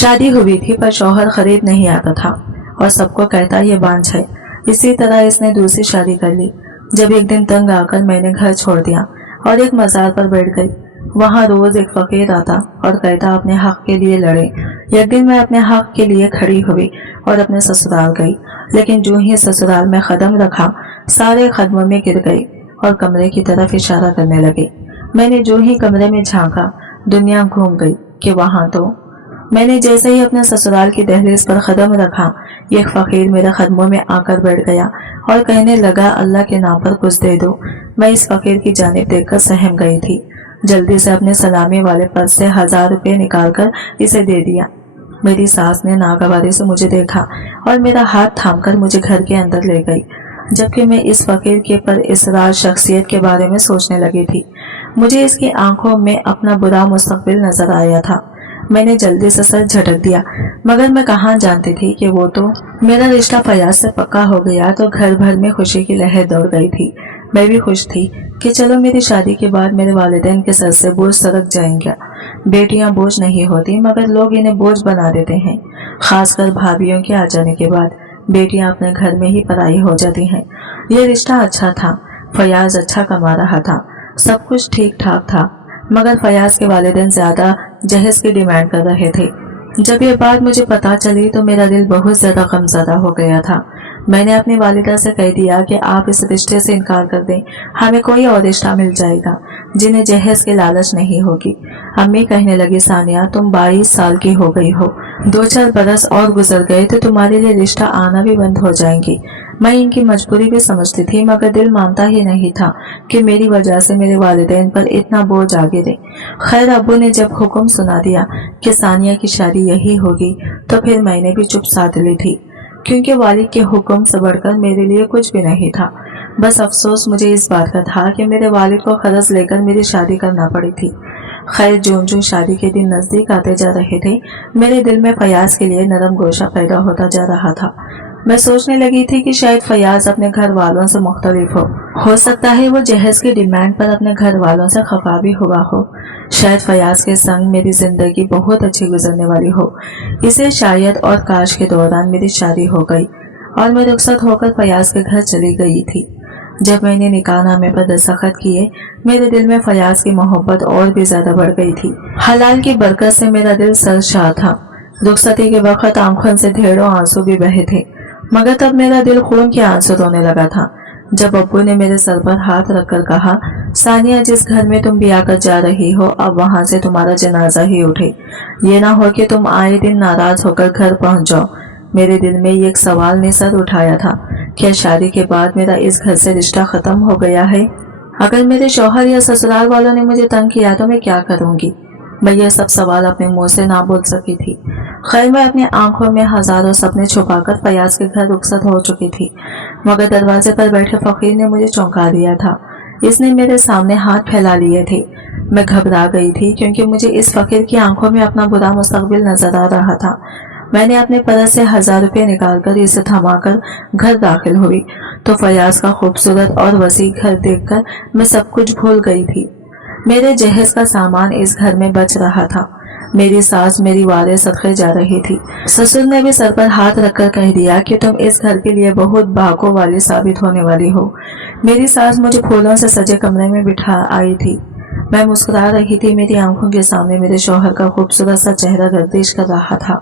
शादी हुई थी पर शौहर खरीद नहीं आता था और सबको कहता ये बांझ है। इसी तरह इसने दूसरी शादी कर ली। जब एक दिन तंग आकर मैंने घर छोड़ दिया और एक मजार पर बैठ गई। वहाँ रोज एक फकीर आता और कहता अपने हक के लिए लड़े। एक दिन मैं अपने हक के लिए खड़ी हुई और अपने ससुराल गई, लेकिन जो ही ससुराल में कदम रखा सारे कदमों में गिर गई और कमरे की तरफ इशारा करने लगी। मैंने जो ही कमरे में झांका दुनिया घूम गई कि वहां तो मैंने जैसे ही अपने ससुराल की दहलीज पर कदम रखा, एक फकीर मेरे कदमों में आकर बैठ गया और कहने लगा अल्लाह के नाम पर कुछ दे दो। मैं इस फकीर की जानिब देखकर सहम गई थी। जल्दी से अपने सलामी वाले पर्स से 1000 रुपये निकालकर इसे दे दिया। मेरी सास ने नागवारी से मुझे देखा और मेरा हाथ थामकर मुझे घर के अंदर ले गई, जबकि मैं इस फकीर के पर इसरार शख्सियत के बारे में सोचने लगी थी। मुझे इसकी आंखों में अपना बुरा मुस्तकबिल नजर आया था। मैंने जल्दी से सर झटक दिया, मगर मैं कहाँ जानती थी कि वो तो मेरा रिश्ता फयाज से पक्का हो गया तो घर भर में खुशी की लहर दौड़ गई थी। मैं भी खुश थी कि चलो मेरी शादी के बाद मेरे वालिदैन के सर से बोझ सरक जाएंगे। बेटियां बोझ नहीं होती मगर लोग इन्हें बोझ बना देते हैं। खासकर भाभियों के आ जाने के बाद बेटियां अपने घर में ही पराई हो जाती हैं। ये रिश्ता अच्छा था, फयाज अच्छा कमा रहा था, सब कुछ ठीक ठाक था, मगर फयाज के वालिदैन ज्यादा जहेज की डिमांड कर रहे थे। जब ये बात मुझे पता चली तो मेरा दिल बहुत ज्यादा गमज़दा हो गया था। मैंने अपनी वालिदा से कह दिया कि आप इस रिश्ते से इनकार कर दें, हमें कोई और रिश्ता मिल जाएगा जिन्हें जहेज की लालच नहीं होगी। अम्मी कहने लगी सानिया तुम 22 साल की हो गई हो, 2-4 बरस और गुजर गए तो तुम्हारे लिए रिश्ता आना भी बंद हो जाएंगी। मैं इनकी मजबूरी भी समझती थी मगर दिल मानता ही नहीं था कि मेरी वजह से मेरे वालिदैन पर इतना बोझ आ गिरे। खैर अब्बू ने जब हुक्म सुना दिया कि सानिया की शादी यही होगी तो फिर मैंने भी चुप साध ली थी, क्योंकि वालिद के हुक्म से बढ़कर मेरे लिए कुछ भी नहीं था। बस अफसोस मुझे इस बात का था कि मेरे वालिद को कर्ज लेकर मेरी शादी करना पड़ी थी। खैर जो शादी के दिन नजदीक आते जा रहे थे मेरे दिल में फयाज के लिए नरम गोशा पैदा होता जा रहा था। मैं सोचने लगी थी कि शायद फयाज अपने घर वालों से मुख्तलिफ हो सकता है वो जहेज की डिमांड पर अपने घर वालों से खफा भी हुआ हो। शायद फयाज के संग मेरी जिंदगी बहुत अच्छी गुजरने वाली हो। इसे शायद और काश के दौरान मेरी शादी हो गई और मैं रुखसत होकर फयाज के घर चली गई थी। जब मैंने निकाहनामे पर दस्तखत किए मेरे दिल में फयाज की मोहब्बत और भी ज्यादा बढ़ गई थी। हलाल की बरकत से मेरा दिल सरशाह था। रुखसती के वक्त आंखों से ढेरों आंसू भी बहे थे, मगर तब मेरा दिल खून के आंसू रोने लगा था जब अब्बू ने मेरे सर पर हाथ रखकर कहा सानिया जिस घर में तुम ब्याह कर जा रही हो अब वहां से तुम्हारा जनाजा ही उठे। ये ना हो कि तुम आए दिन नाराज होकर घर पहुंच जाओ। मेरे दिल में एक सवाल ने सर उठाया था, क्या शादी के बाद मेरा इस घर से रिश्ता खत्म हो गया है? अगर मेरे शौहर या ससुराल वालों ने मुझे तंग किया तो मैं क्या करूंगी? मैं ये सब सवाल अपने मुंह से ना बोल सकी थी। खैर मैं अपनी आंखों में हजारों सपने छुपाकर फयाज के घर रुखसत हो चुकी थी, मगर दरवाजे पर बैठे फकीर ने मुझे चौंका दिया था। इसने मेरे सामने हाथ फैला लिए थे। मैं घबरा गई थी क्योंकि मुझे इस फकीर की आंखों में अपना बुरा मुस्तकबिल नजर आ रहा था। मैंने अपने पर्स से 1000 रुपये निकालकर इसे थमाकर घर दाखिल हुई तो फयाज का खूबसूरत और वसी घर देखकर मैं सब कुछ भूल गई थी। मेरे जहेज का सामान इस घर में बच रहा था। मेरी सास मेरी वारे सदके जा रही थी। ससुर ने भी सर पर हाथ रखकर कह दिया कि तुम इस घर के लिए बहुत भागों वाली साबित होने वाली हो। मेरी सास मुझे फूलों से सजे कमरे में बिठा आई थी। मैं मुस्कुरा रही थी। मेरी आंखों के सामने मेरे शौहर का खूबसूरत सा चेहरा गर्दिश कर रहा था।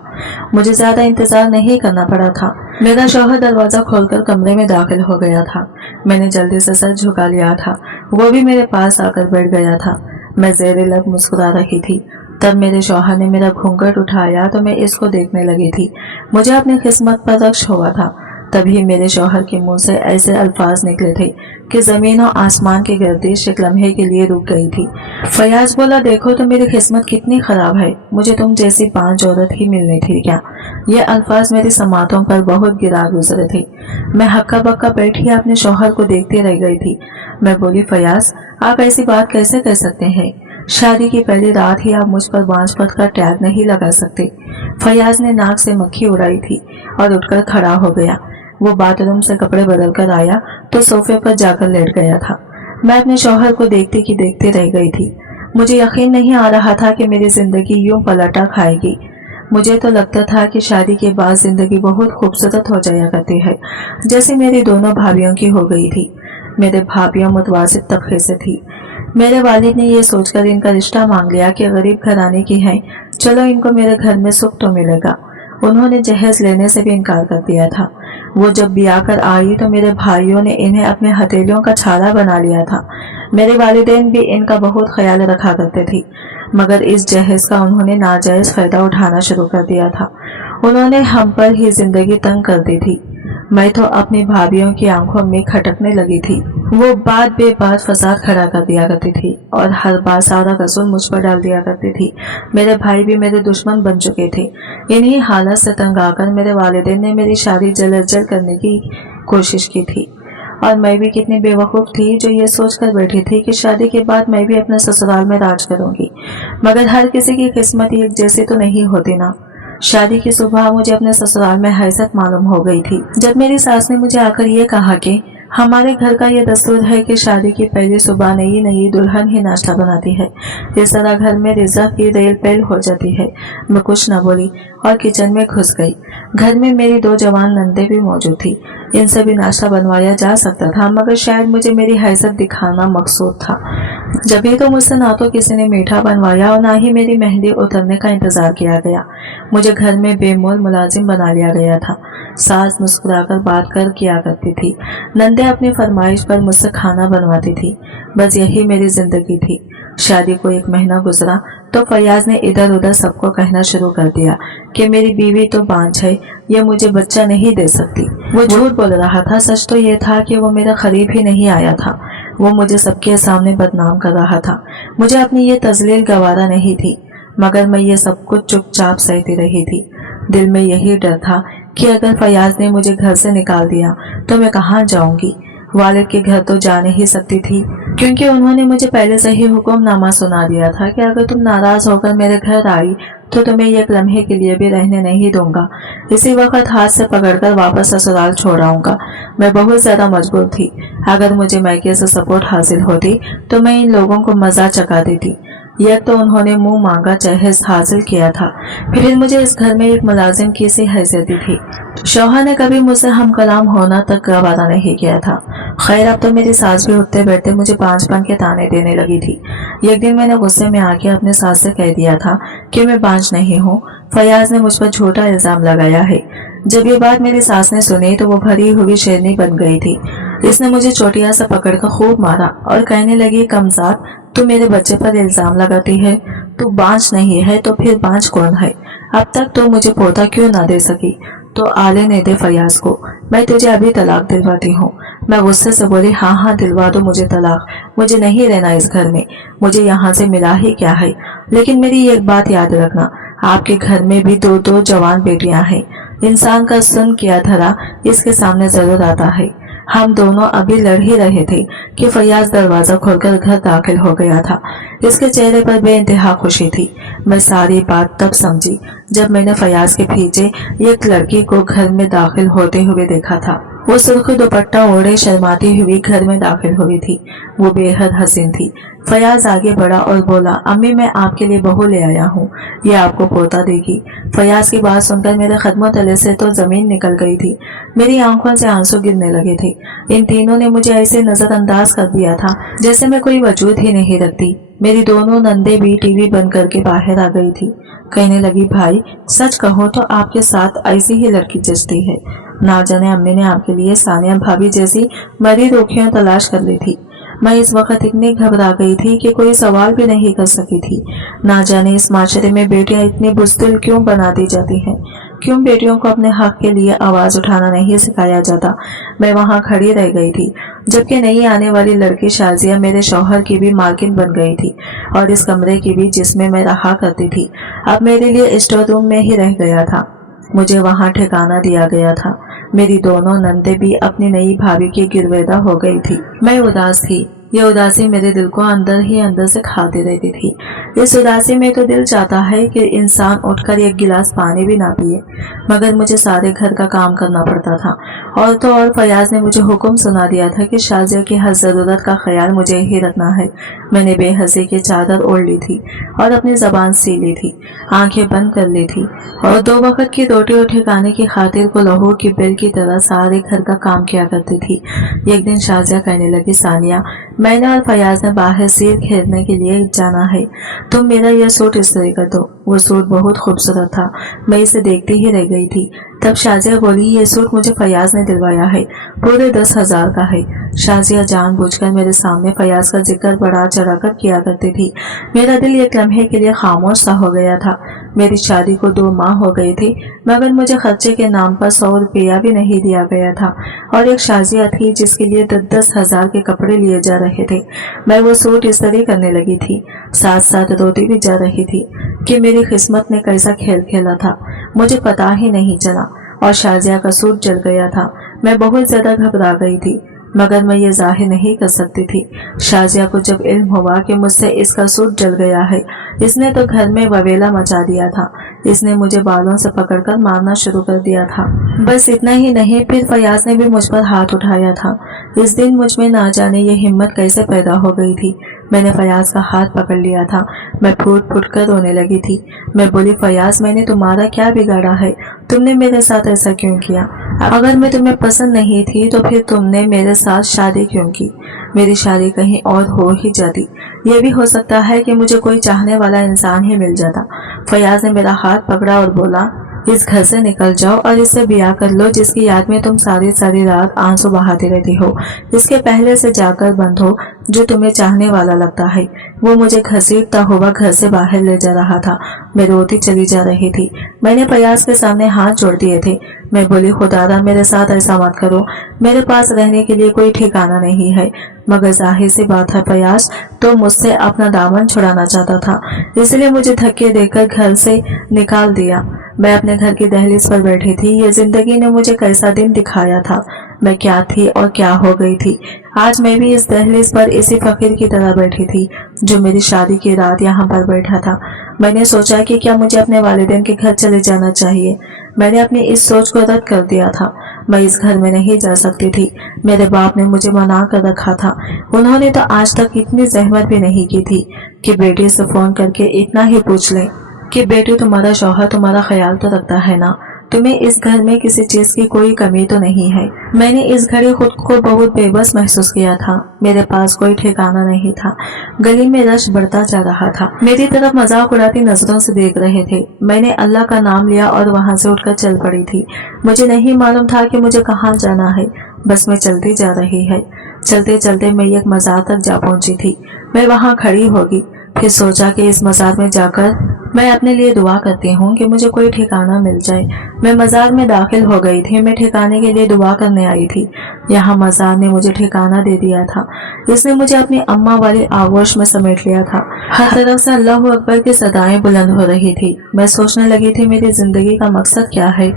मुझे ज्यादा इंतजार नहीं करना पड़ा था। मेरा शौहर दरवाजा खोलकर कमरे में दाखिल हो गया था। मैंने जल्दी से सर झुका लिया था, वो भी मेरे पास आकर बैठ गया था। मैं ज़ेरे लब मुस्कुरा रही थी। तब मेरे शौहर ने मेरा घूंघट उठाया तो मैं इसको देखने लगी थी। मुझे अपनी किस्मत पर रक्श हुआ था। तभी मेरे शौहर के मुंह से ऐसे अल्फाज निकले थे कि जमीन और आसमान की गर्दिश एक लम्हे के लिए रुक गई थी। फयाज बोला देखो तो मेरी किस्मत कितनी खराब है, मुझे तुम जैसी 5 औरत ही मिलनी थी क्या? ये अल्फाज मेरी समातों पर बहुत गिरा गुजरे थे। मैं हक्का बक्का बैठी अपने शौहर को देखती रह गई थी। मैं बोली फयाज आप ऐसी बात कैसे कह सकते हैं? शादी की पहली रात ही आप मुझ पर बांझपत का टैग नहीं लगा सकते। फयाज ने नाक से मक्खी उड़ाई थी और उठकर खड़ा हो गया। वो बाथरूम से कपड़े बदल कर आया तो सोफे पर जाकर लेट गया था। मैं अपने शौहर को देखती कि देखते रह गई थी। मुझे यकीन नहीं आ रहा था कि मेरी जिंदगी यूं पलटा खाएगी। मुझे तो लगता था कि शादी के बाद जिंदगी बहुत खूबसूरत हो जाया करती है, जैसे मेरी दोनों भाभीियों की हो गई थी। मेरे भाभीियों मुतवासित तबके से थी। मेरे वालिद ने ये सोचकर इनका रिश्ता मांग लिया कि गरीब घराने की हैं, चलो इनको मेरे घर में सुख तो मिलेगा। उन्होंने जहेज लेने से भी इनकार कर दिया था। वो जब ब्याह कर आई तो मेरे भाइयों ने इन्हें अपने हथेलियों का छाला बना लिया था। मेरे वालिदैन भी इनका बहुत ख्याल रखा करते थे, मगर इस जहेज का उन्होंने नाजायज फायदा उठाना शुरू कर दिया था। उन्होंने हम पर ही जिंदगी तंग कर दी थी। मैं तो अपनी भाभीियों की आंखों में खटकने लगी थी। वो बात बेबात फसाद खड़ा कर दिया करती थी और हर बार सारा कसूर मुझ पर डाल दिया करती थी। मेरे भाई भी मेरे दुश्मन बन चुके थे। इन्हीं हालत से तंग आकर मेरे वालिदैन ने मेरी शादी जल्द करने की कोशिश की थी। और मैं भी कितनी बेवकूफ़ थी जो ये सोच कर बैठी थी कि शादी के बाद मैं भी अपने ससुराल में राज करूंगी। मगर हर किसी की किस्मत एक जैसी तो नहीं होती ना। शादी की सुबह मुझे अपने ससुराल में हैसियत मालूम हो गई थी, जब मेरी सास ने मुझे आकर ये कहा कि हमारे घर का ये दस्तूर है कि शादी की पहली सुबह नई दुल्हन ही नाश्ता बनाती है। इस तरह घर में रिज़्क़ की रेल पेल हो जाती है। मैं कुछ न बोली और किचन में घुस गई। घर में मेरी 2 जवान नंदे भी मौजूद थी। इनसे भी नाश्ता बनवाया जा सकता था, मगर शायद मुझे मेरी हैसियत दिखाना मकसूद था। जब भी तो मुझसे ना तो किसी ने मीठा बनवाया और ना ही मेरी मेहंदी उतरने का इंतजार किया गया। मुझे घर में बेमोल मुलाजिम बना लिया गया था। सास मुस्कुराकर बात कर किया करती थी। नंदे अपनी फरमाइश पर मुझसे खाना बनवाती थी। बस यही मेरी जिंदगी थी। शादी को 1 महीना गुजरा तो फयाज ने इधर उधर सबको कहना शुरू कर दिया कि मेरी बीवी तो बांझ है, ये मुझे बच्चा नहीं दे सकती। वो झूठ बोल रहा था। सच तो ये था कि वो मेरा करीब ही नहीं आया था। वो मुझे सबके सामने बदनाम कर रहा था। मुझे अपनी ये तजलील गवारा नहीं थी, मगर मैं ये सब कुछ चुपचाप सहती रही थी। दिल में यही डर था कि अगर फयाज ने मुझे घर से निकाल दिया तो मैं कहाँ जाऊंगी। वालिद के घर तो जा नहीं सकती थी, क्योंकि उन्होंने मुझे पहले से ही हुक्मनामा सुना दिया था कि अगर तुम नाराज होकर मेरे घर आई तो तुम्हें एक लम्हे के लिए भी रहने नहीं दूंगा। इसी वक्त हाथ से पकड़कर वापस ससुराल छोड़ आऊंगा। मैं बहुत ज्यादा मजबूर थी। अगर मुझे मैके से सपोर्ट हासिल होती तो मैं इन लोगों को मजा चखा देती। यह तो उन्होंने मुंह मांगा जहेज हासिल किया था, फिर मुझे इस घर में एक मुलाजिम की सी हैसियत थी। शौहर ने कभी मुझसे हम कलाम होना तक गवारा नहीं किया था। खैर, अब तो मेरी सास भी उठते बैठते मुझे 5 के ताने देने लगी थी। एक दिन मैंने गुस्से में आके अपने सास से कह दिया था कि मैं बांझ नहीं हूँ। फयाज ने मुझ पर झूठा इल्जाम लगाया है। जब ये बात मेरी सास ने सुनी तो वो भरी हुई शेरनी बन गई थी। इसने मुझे चोटिया से पकड़कर खूब मारा और कहने लगी, कमजात, तू मेरे बच्चे पर इल्जाम लगाती है। तू बांझ नहीं है तो फिर बांझ कौन है? अब तक तो मुझे पोता क्यों ना दे सकी? तो आले ने दे फयाज को, मैं तुझे अभी तलाक दिलवाती हूँ। मैं गुस्से से बोली, हाँ दिलवा दो मुझे तलाक। मुझे नहीं रहना इस घर में। मुझे यहाँ से मिला ही क्या है। लेकिन मेरी एक बात याद रखना, आपके घर में भी 2 जवान बेटियां हैं। इंसान का सुन किया धरा इसके सामने जरूर आता है। हम दोनों अभी लड़ ही रहे थे कि फयाज दरवाजा खोलकर घर दाखिल हो गया था। इसके चेहरे पर बेइंतहा खुशी थी। मैं सारी बात तब समझी जब मैंने फयाज के पीछे एक लड़की को घर में दाखिल होते हुए देखा था। वो सुर्ख दुपट्टा ओढ़े शर्माती हुई घर में दाखिल हुई थी। वो बेहद हसीन थी। फयाज आगे बढ़ा और बोला, अम्मी, मैं आपके लिए बहू ले आया हूँ, ये आपको पोता देगी। फयाज की बात सुनकर मेरे कदमों तले से तो जमीन निकल गई थी। मेरी आंखों से आंसू गिरने लगे थे। इन तीनों ने मुझे ऐसे नजरअंदाज कर दिया था जैसे मैं कोई वजूद ही नहीं रखती। मेरी दोनों नंदे भी टीवी बंद करके बाहर आ गई थी। कहने लगी, भाई सच कहो तो आपके साथ ऐसी ही लड़की जचती है। ना जाने अम्मी ने आपके लिए सानिया भाभी जैसी मरी रोखियां तलाश कर ली थी। मैं इस वक्त इतनी घबरा गई थी कि कोई सवाल भी नहीं कर सकी थी। ना जाने इस माशरे में बेटियां इतनी बुज़दिल क्यों बना दी जाती हैं। क्यों बेटियों को अपने हक के लिए आवाज उठाना नहीं सिखाया जाता। मैं वहां खड़ी रह गई थी, जबकि नई आने वाली लड़की शाजिया मेरे शौहर की भी मालकिन बन गई थी और इस कमरे की भी जिसमें मैं रहा करती थी अब मेरे लिए स्टोर रूम में ही रह गया था। मुझे वहां ठिकाना दिया गया था। मेरी दोनों नंदे भी अपनी नई भाभी की गिरवेदा हो गई थी। मैं उदास थी। ये उदासी मेरे दिल को अंदर ही अंदर से खाती रहती थी। इस उदासी में तो दिल चाहता है कि इंसान उठकर 1 गिलास पानी भी ना पिए, मगर मुझे सारे घर का काम करना पड़ता था। और तो और फयाज ने मुझे हुक्म सुना दिया था कि शाजिया की हर जरूरत का ख्याल मुझे ही रखना है। मैंने बेहसी की चादर ओढ़ ली थी और अपनी जबान सी ली थी, आंखें बंद कर ली थी। और 2 वक्त की रोटी और ठिकाने की खातिर को लहू की बिल की तरह सारे घर का काम किया करती थी। एक दिन शाजिया कहने लगी, सानिया, मैंने और फयाज ने बाहर सिर खेलने के लिए जाना है, तुम मेरा यह सूट इस्त्री कर दो। वो सूट बहुत खूबसूरत था, मैं इसे देखती ही रह गई थी। तब शाजिया बोली, ये सूट मुझे फयाज ने दिलवाया है, पूरे 10,000 का है। शाजिया जानबूझकर मेरे सामने फयाज का जिक्र बढ़ा चढ़ाकर किया करती थी। मेरा दिल एक लम्हे के लिए खामोश सा हो गया था। मेरी शादी को 2 माह हो गए थे, मगर मुझे खर्चे के नाम पर 100 रुपया भी नहीं दिया गया था। और एक शाजिया थी जिसके लिए 10,000 के कपड़े लिए जा रहे थे। मैं वो सूट इस्त्री करने लगी थी, साथ साथ रोती भी जा रही थी कि मेरी किस्मत ने कैसा खेल खेला था, मुझे पता ही नहीं चला। और शाजिया का सूट जल गया था। मैं बहुत ज्यादा घबरा गई थी, मगर मैं ये जाहिर नहीं कर सकती थी। शाजिया को जब इल्म हुआ कि मुझसे इसका सूट जल गया है, इसने तो घर में ववेला मचा दिया था। इसने मुझे बालों से पकड़कर मारना शुरू कर दिया था। बस इतना ही नहीं, फिर फयाज ने भी मुझ पर हाथ उठाया था। इस दिन मुझ में ना जाने ये हिम्मत कैसे पैदा हो गई थी। मैंने फयाज का हाथ पकड़ लिया था। मैं फूट फूट कर रोने लगी थी। मैं बोली, फयाज, मैंने तुम्हारा क्या बिगाड़ा है? तुमने मेरे साथ ऐसा क्यों किया? अगर मैं तुम्हें पसंद नहीं थी तो फिर तुमने मेरे साथ शादी क्यों की? मेरी शादी कहीं और हो ही जाती। ये भी हो सकता है कि मुझे कोई चाहने वाला इंसान ही मिल जाता। फयाज ने मेरा हाथ पकड़ा और बोला, इस घर से निकल जाओ और इससे ब्याह कर लो जिसकी याद में तुम सारी सारी रात आंसू बहाती रहती हो। इसके पहले से जाकर बंधो जो तुम्हें चाहने वाला लगता है। वो मुझे घसीटता हुआ घर से बाहर ले जा रहा था। मैं रोती चली जा रही थी। मैंने फयाज के सामने हाथ जोड़ दिए थे। मैं बोली, खुदारा, मेरे साथ ऐसा मत करो। मेरे पास रहने के लिए कोई ठिकाना नहीं है। मगर जाहिर सी बात है, फयाज तो मुझसे अपना दामन छुड़ाना चाहता था, इसलिए मुझे धक्के देकर घर से निकाल दिया। मैं अपने घर की दहलीज पर बैठी थी। ये जिंदगी ने मुझे कैसा दिन दिखाया था। मैं क्या थी और क्या हो गई थी। आज मैं भी इस दहलीज पर इसी फकीर की तरह बैठी थी जो मेरी शादी की रात यहाँ पर बैठा था। मैंने सोचा कि क्या मुझे अपने वालिदैन के घर चले जाना चाहिए। मैंने अपनी इस सोच को रद्द कर दिया था। मैं इस घर में नहीं जा सकती थी। मेरे बाप ने मुझे मना कर रखा था। उन्होंने तो आज तक इतनी जहमत भी नहीं की थी कि बेटी से फोन करके इतना ही पूछ ले कि बेटी, तुम्हारा शौहर तुम्हारा ख्याल तो रखता है ना? तुम्हें इस घर में किसी चीज की कोई कमी तो नहीं है? मैंने इस घड़ी खुद को बहुत बेबस महसूस किया था। मेरे पास कोई ठिकाना नहीं था। गली में रश बढ़ता जा रहा था। मेरी तरफ मजाक उड़ाती नजरों से देख रहे थे। मैंने अल्लाह का नाम लिया और वहां से उठकर चल पड़ी थी। मुझे नहीं मालूम था कि मुझे कहाँ जाना है। बस मैं चलती जा रही है। चलते चलते मैं एक मजार तक जा पहुंची थी। मैं वहां खड़ी होगी। फिर सोचा कि इस मजार में जाकर मैं अपने लिए दुआ करती हूँ कि मुझे कोई ठिकाना मिल जाए। मैं मजार में दाखिल हो गई थी। मैं ठिकाने के लिए दुआ करने आई थी। यहाँ मजार ने मुझे ठिकाना दे दिया था। इसने मुझे अपनी अम्मा वाली आगोश में समेट लिया था। हर तरफ से अल्लाह अकबर की सदाएं बुलंद हो रही थी। मैं सोचने लगी थी, मेरी जिंदगी का मकसद क्या है?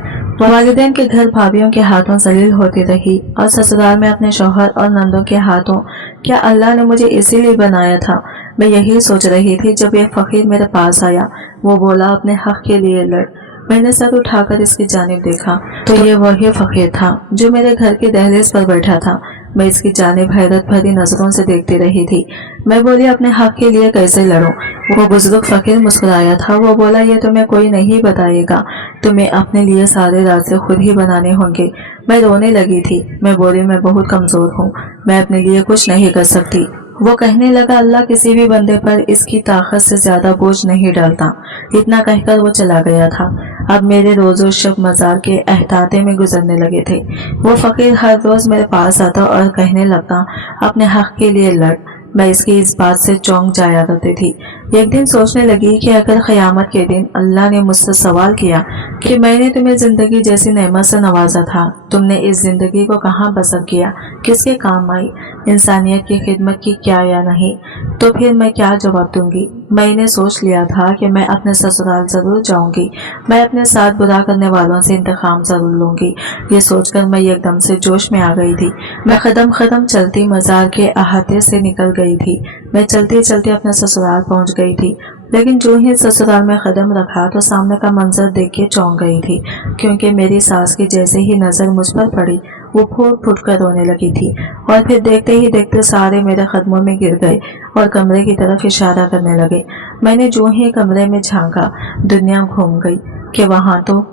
वालिदैन के घर भाभियों के हाथों जलील होती रही और ससुराल में अपने शौहर और नंदों के हाथों। क्या अल्लाह ने मुझे इसीलिए बनाया था? मैं यही सोच रही थी जब एक फकीर मेरे पास आया। वो बोला, अपने हक के लिए लड़। मैंने सर उठाकर इसकी जानिब देखा तो ये वही फकीर था जो मेरे घर की दहलीज पर बैठा था। मैं इसकी जानिब हैरत भरी नजरों से देखती रही थी। मैं बोली, अपने हक के लिए कैसे लड़ूं? वो बुजुर्ग फकीर मुस्कुराया था। वो बोला, ये तुम्हें कोई नहीं बताएगा, तुम्हें अपने लिए सारे रास्ते खुद ही बनाने होंगे। मैं रोने लगी थी। मैं बोली, मैं बहुत कमजोर हूँ, मैं अपने लिए कुछ नहीं कर सकती। वो कहने लगा, अल्लाह किसी भी बंदे पर इसकी ताकत से ज्यादा बोझ नहीं डालता। इतना कहकर वो चला गया था। अब मेरे रोजो शब मजार के एहताते में गुजरने लगे थे। वो फकीर हर रोज मेरे पास आता और कहने लगता, अपने हक के लिए लड़। मैं इसकी इस बात से चौंक जाया करती थी। एक दिन सोचने लगी कि अगर क़यामत के दिन अल्लाह ने मुझसे सवाल किया कि मैंने तुम्हें जिंदगी जैसी नेमत से नवाजा था, तुमने इस जिंदगी को कहाँ बसर किया, किसके काम आई, इंसानियत की खिदमत की क्या या नहीं, तो फिर मैं क्या जवाब दूंगी? मैंने सोच लिया था कि मैं अपने ससुराल जरूर जाऊंगी। मैं अपने साथ बुरा करने वालों से इंतकाम जरूर लूंगी। ये सोचकर मैं एकदम से जोश में आ गई थी। मैं कदम कदम चलती मजार के अहाते से निकल गई थी। मैं चलते चलते अपने ससुराल पहुंच गई थी। लेकिन जो ही ससुराल में कदम रखा तो सामने का मंजर देख के चौंक गई थी, क्योंकि मेरी सास की जैसे ही नजर मुझ पर पड़ी वो फूट फूट कर रोने लगी थी। और फिर देखते ही देखते सारे मेरे कदमों में गिर गए और कमरे की तरफ इशारा करने लगे। मैंने जो ही कमरे में झांका, दुनिया घूम गई। कि वहाँ तो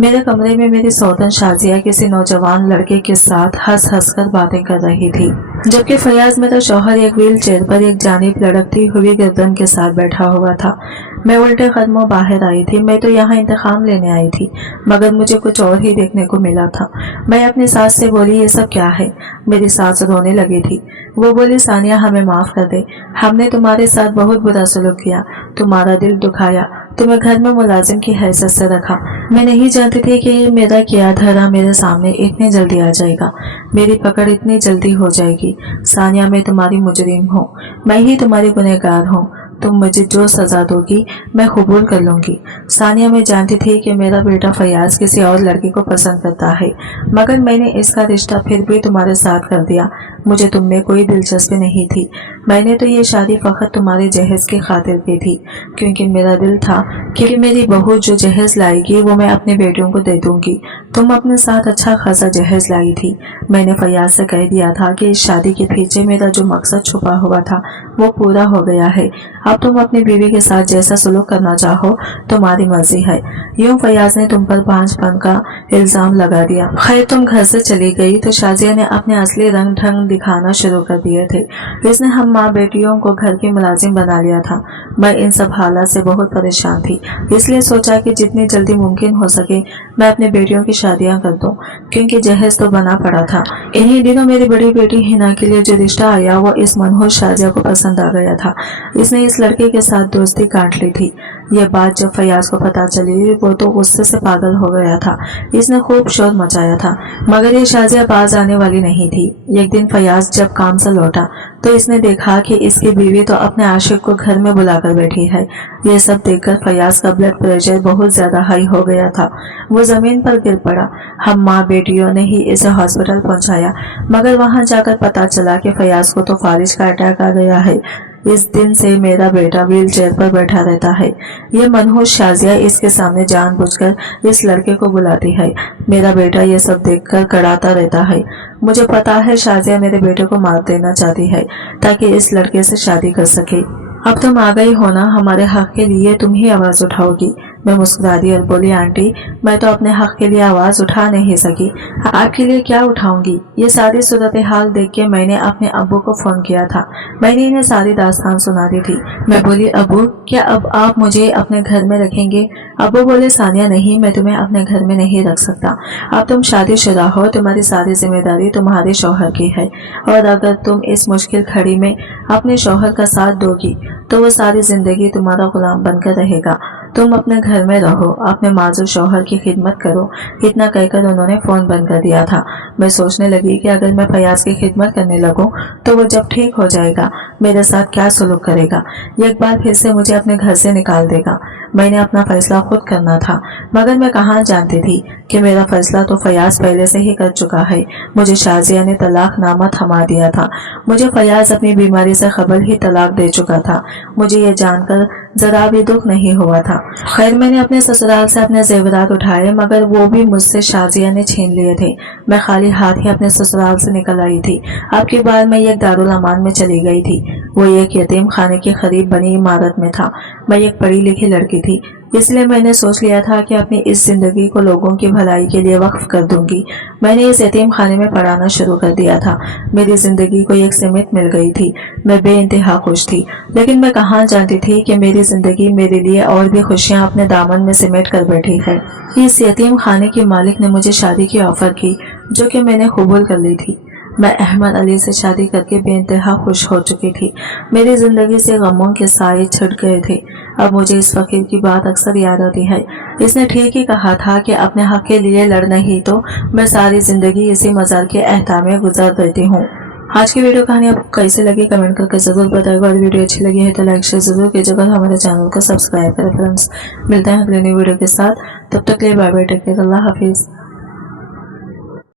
मेरे कमरे में मेरी सौतन शाजिया किसी नौजवान लड़के के साथ हंस हंस कर बातें कर रही थी, जबकि फयाज मेरा शौहर एक व्हील चेयर पर एक जानिब लड़कती हुई गर्दन के साथ बैठा हुआ था। मैं उल्टे कदमों बाहर आई थी। मैं तो यहाँ इंतकाम लेने आई थी, मगर मुझे कुछ और ही देखने को मिला था। मैं अपनी सास से बोली, ये सब क्या है? मेरी सास रोने लगी थी। वो बोली, सानिया हमें माफ कर दे, हमने तुम्हारे साथ बहुत बुरा सलूक किया, तुम्हारा दिल दुखाया, तुम्हें घर में मुलाजिम की हैसियत से रखा। मैं नहीं जानती थी कि मेरा किया धरा मेरे सामने इतनी जल्दी आ जाएगा, मेरी पकड़ इतनी जल्दी हो जाएगी। सानिया, मैं तुम्हारी मुजरिम हूँ, मैं ही तुम्हारी गुनहगार हूँ। तुम मुझे जो सजा दोगी मैं कबूल कर लूंगी। सानिया, मैं जानती थी कि मेरा बेटा फयाज किसी और लड़की को पसंद करता है, मगर मैंने इसका रिश्ता फिर भी तुम्हारे साथ कर दिया। मुझे तुम में कोई दिलचस्पी नहीं थी। मैंने तो ये शादी फकत तुम्हारे जहेज की खातिर की थी, क्योंकि मेरा दिल था कि मेरी बहू जो जहेज लाएगी वो मैं अपने बेटियों को दे दूंगी। तुम अपने साथ अच्छा खासा जहेज लाई थी। मैंने फयाज से कह दिया था कि इस शादी के पीछे मेरा जो मकसद छुपा हुआ था वो पूरा हो गया है। अब तुम अपनी बीवी के साथ जैसा सलूक करना चाहो तुम्हारी मर्जी है। यूं फयाज ने तुम पर 5 का इल्जाम लगा दिया। खैर, तुम घर से चली गई तो शाजिया ने अपने असली रंग ढंग दिखाना शुरू कर दिए थे। इसने हम माँ बेटियों को घर की मुलाजिम बना लिया था। मैं इन सब हालात से बहुत परेशान थी, इसलिए सोचा कि जितनी जल्दी मुमकिन हो सके मैं अपने बेटियों की शादियां कर दूं, क्योंकि जहेज तो बना पड़ा था। इन्हीं दिनों मेरी बड़ी बेटी हिना के लिए जो रिश्ता आया वो इस मनहूस शाजिया को पसंद आ गया था। इसने इस लड़के के साथ दोस्ती काट ली थी। यह बात जब फयाज को पता चली वो तो गुस्से से पागल हो गया था। इसने खूब शोर मचाया था, मगर ये शाजिया बाज आने वाली नहीं थी। एक दिन फयाज जब काम से लौटा तो इसने देखा कि इसकी बीवी तो अपने आशिक को घर में बुलाकर बैठी है। यह सब देखकर फयाज का ब्लड प्रेशर बहुत ज्यादा हाई हो गया था। वो जमीन पर गिर पड़ा। हम माँ बेटियों ने ही इसे हॉस्पिटल पहुंचाया, मगर वहां जाकर पता चला कि फयाज को तो फारिज का अटैक आ गया है। इस दिन से मेरा बेटा व्हील चेयर पर बैठा रहता है। ये मनहूस शाजिया इसके सामने जानबूझकर इस लड़के को बुलाती है। मेरा बेटा ये सब देखकर कड़ाता रहता है। मुझे पता है शाजिया मेरे बेटे को मार देना चाहती है ताकि इस लड़के से शादी कर सके। अब तुम आ गई हो ना, हमारे हक के लिए तुम ही आवाज उठाओगी। मैं मुस्कुरा दी और बोली, आंटी मैं तो अपने हक के लिए आवाज उठा नहीं सकी, आपके लिए क्या उठाऊंगी। ये सारी सूरत हाल देख के मैंने अपने अब्बू को फोन किया था। मैंने इन्हें सारी दास्तान सुना दी थी। मैं बोली, अब्बू क्या अब आप मुझे अपने घर में रखेंगे? अब्बू बोले, सानिया नहीं, मैं तुम्हें अपने घर में नहीं रख सकता। अब तुम शादीशुदा हो, तुम्हारी सारी जिम्मेदारी तुम्हारे शौहर की है, और अगर तुम इस मुश्किल घड़ी में अपने शौहर का साथ दोगी तो वो सारी जिंदगी तुम्हारा गुलाम बनकर रहेगा। तुम अपने घर में रहो, अपने माजूर शौहर की खिदमत करो। इतना कहकर उन्होंने फोन बंद कर दिया था। मैं सोचने लगी कि अगर मैं फयाज की खिदमत करने लगूं तो वो जब ठीक हो जाएगा मेरे साथ क्या सलूक करेगा, एक बार फिर से मुझे अपने घर से निकाल देगा। मैंने अपना फैसला खुद करना था, मगर मैं कहाँ जानती थी कि मेरा फैसला तो फयाज पहले से ही कर चुका है। मुझे शाजिया ने तलाकनामा थमा दिया था। मुझे फयाज अपनी बीमारी से खबर ही तलाक दे चुका था। मुझे ये जानकर जरा भी दुख नहीं हुआ था। खैर, मैंने अपने ससुराल से अपने जेवरात उठाए, मगर वो भी मुझसे शाजिया ने छीन लिए थे। मैं खाली हाथ ही अपने ससुराल से निकल आई थी। अब की बार मैं एक दारुल अमान में चली गई थी। वो एक यतीम खाने के करीब बनी इमारत में था। मैं एक पढ़ी लिखी लड़की थी, इसलिए मैंने सोच लिया था कि अपनी इस जिंदगी को लोगों की भलाई के लिए वक्फ कर दूंगी। मैंने इस यतीम खाने में पढ़ाना शुरू कर दिया था। मेरी जिंदगी को एक सिमत मिल गई थी। मैं बेइंतहा खुश थी, लेकिन मैं कहाँ जानती थी कि मेरी जिंदगी मेरे लिए और भी खुशियाँ अपने दामन में सिमट कर बैठी है। इस यतीम खाने के मालिक ने मुझे शादी की ऑफर की, जो कि मैंने कबूल कर ली थी। मैं अहमद अली से शादी करके बेइंतहा खुश हो चुकी थी। मेरी जिंदगी से गमों के साए छट गए थे। अब मुझे इस फकीर की बात अक्सर याद आती है। इसने ठीक ही कहा था कि अपने हक के लिए लड़ नहीं तो मैं सारी जिंदगी इसी मजार के एहता में गुजार देती हूँ। आज की वीडियो कहानी आपको कैसे लगी कमेंट करके जरूर बताइएगा, और वीडियो अच्छी लगी है तो लाइक शेयर जरूर कीजिएगा, हमारे चैनल को सब्सक्राइब करें। फ्रेंड्स, मिलते हैं अगले न्यू वीडियो के साथ। तब तक के लिए बाय बाय, टेक केयर, अल्लाह हाफिज।